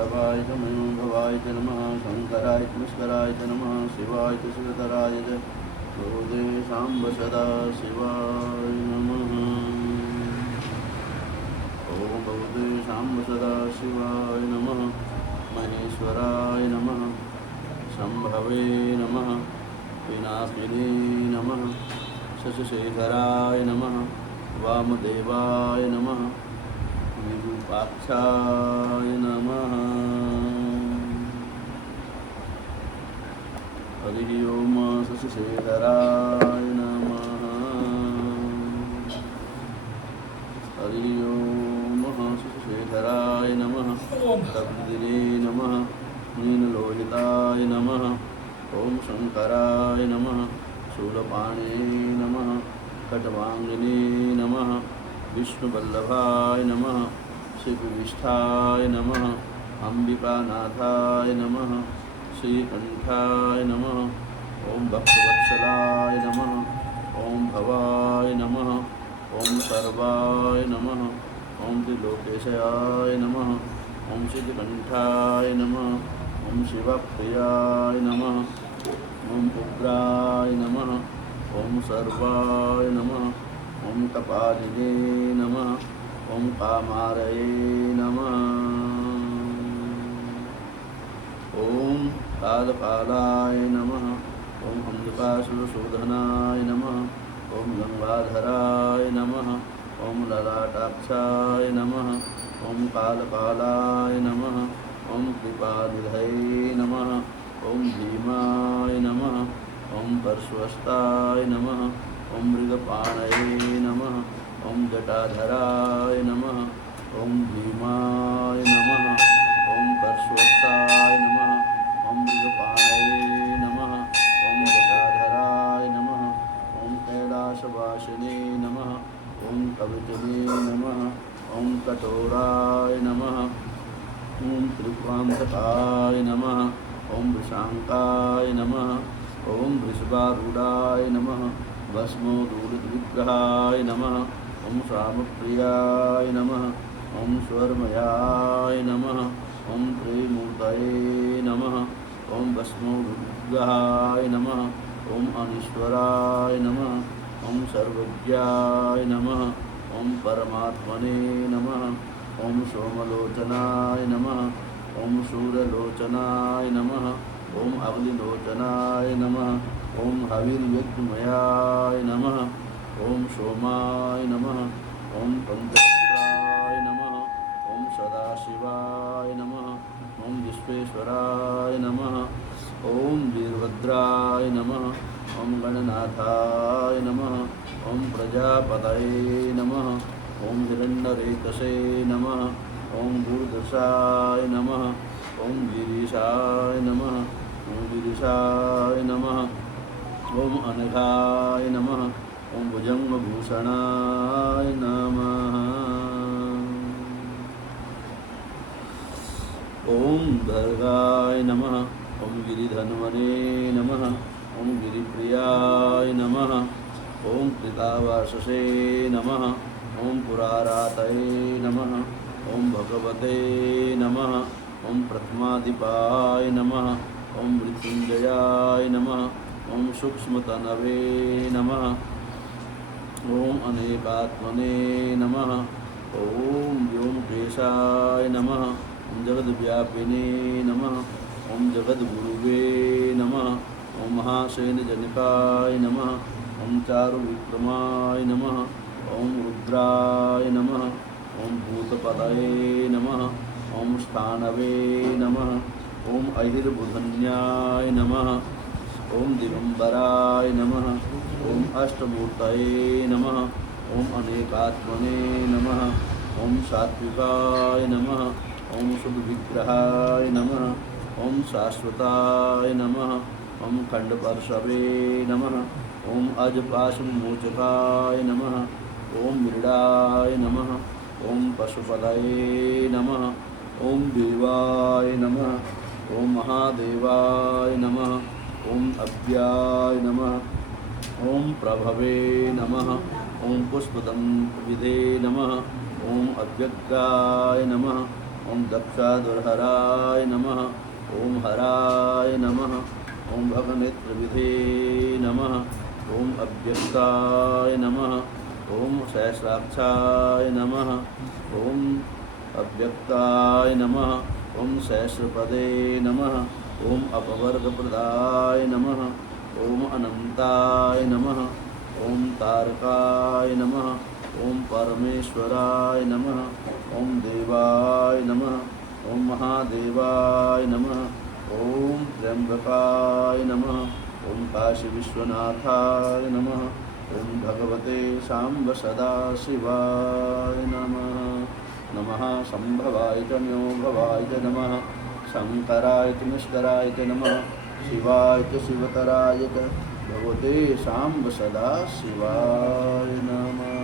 प्रभाय च मनोभवाय च नमः शंकराय पुष्कराय च नमः शिवाय च शिवतराय च गुरुदेव शाम्ब सदा शिवाय नमः। ओम गुरुदेव शाम्ब सदा शिवाय नमः। महेश्वराय नमः शंभवे नमः पिनाकिने नमः शशिशेखराय नमः वामदेवाय नमः विरूपाक्षाय नमः। हरि ओम शशिशेखराय नमः। हरि ओम शशिशेखराय नमः तद्दिने नमः नीललोहिताय नमः। ओम शंकराय नमः शूलपाणे नमः कटवांगिने नमः विष्णुवल्लभाय नमः शिवविष्ठाय नमः अंबिकानाथाय नमः श्रीकंठाय नमः। ओम भक्तवत्सलाय नमः ओम भवाय नमः ओम सर्वाय नमः ओम त्रिलोकेशयाय नमः ओम सिद्धकंठाय नमः ओम शिवप्रियाय नमः ओम उग्राय नमः ओम सर्वाय नमः ओम कपालिने नमः ओम कामारये नमः। ओम कालकालाय नमः ओम अंधकासुरशोधनाय नमः ओम गंगाधराय नमः ओम ललाटाक्षाय नमः ओम कालकालाय नमः ओम कृपानिधये नमः ओम भीमाय नमः ओम परश्वस्ताय नमः ओम मृगपाणये नमः ओम जटाधराय नमः ओम भीमाय नमः ओम परश्वस्ताय नमः ओम मृगपाणये नमः ओम जटाधराय नमः ओम कैलासवासिने नमः ओम कवितने नमः ओम कठोराय नमः ओम त्रिपुरांतकाय नमः ओम वृषांकाय नमः ओम वृषभारूढ़ाय नमः भस्मोदूलितविग्रहाय नमः ओम श्यामप्रियाय नमः ओम स्वर्मयाय नमः ओम त्रयमूर्तये नमः ओम भस्मोदूलितविग्रहाय नमः ओम अनीश्वराय नमः ओम सर्वज्ञाय नमः ओम परमात्मने नमः ओम सोमलोचनाय नमः ओम सूर्यलोचनाय नमः ओम अग्निलोचनाय नमः ओम हविर्यज्ञमयाय नमः ओम सोमाय नमः ओम पंचवक्त्राय नमः ओम सदाशिवाय नमः ओम विश्वेश्वराय नमः ओम वीरभद्राय नमः ओम गणनाथाय नमः ओम प्रजापतये नमः ओम हिरण्यरेतसे नमः ओम गुरुदशाय नमः ओम गिरीशाय नमः ओम गिरीशाय नमः ओम अनघाय नमः ओम भुजंगभूषणाय नमः ओम भर्गाय नमः ओम गिरिधन्वने नमः ओम गिरिप्रियाय नमः ओम कृतावाससे नमः ओम पुरारातये नमः ओम भगवते नमः ओम प्रथमाधिपाय नमः ओम मृत्युंजयाय नमः ओम सूक्ष्मतनवे नमः ओम अनेकात्मने नमः ओम व्योमकेशाय नमः ओम जगद्व्यापिने नमः ओम जगद्गुरुवे नमः ओम महासेनजनकाय नमः ओम चारुविक्रमाय नमः ओम रुद्राय नमः ओम भूतपतये नमः ओम स्थानवे नमः ओम अहिर्बुधन्याय नमः ओम दिगंबराय नमः ओम अष्टमूर्तये नमः ओम अनेकात्मने नमः ओम सात्विकाय नमः ओम शुभविग्रहाय नमः ओम शाश्वताय नमः ओम खंडपर्शवे नमः ओम अजपाशमोचकाय नमः ओम मृडाय नमः ओम पशुपतये नमः ओम देवाय नमः ओम महादेवाय नमः ओम अव्याय नमः ओम प्रभवे नमः ओम पुष्पदंतविदे नमः ओम अव्यक्ताय नमः ॐ दक्षादुर्हराय नमः। ॐ हराय नमः। ॐ भगनेत्रविधे नमः। ॐ अव्यक्ताय नमः। ॐ सहस्राक्षाय नमः। ॐ अव्यक्ताय नमः। ॐ सहस्रपदे नमः। ॐ अपवर्गप्रदाय नमः। ॐ अनन्ताय नमः। ॐ तारकाय नमः। ॐ परमेश्वराय नमः। ॐ देवाय नमः। ॐ महादेवाय नमः। ॐ त्र्यम्बकाय नमः। ॐ काशीविश्वनाथाय नमः। ॐ भगवते साम्ब सदाशिवाय नमः। नमः संभवाय च न्योभवाय च नमः। शङ्कराय च निष्कराय च नमः। शिवाय च शिवतराय च भगवते साम्ब सदाशिवाय नमः।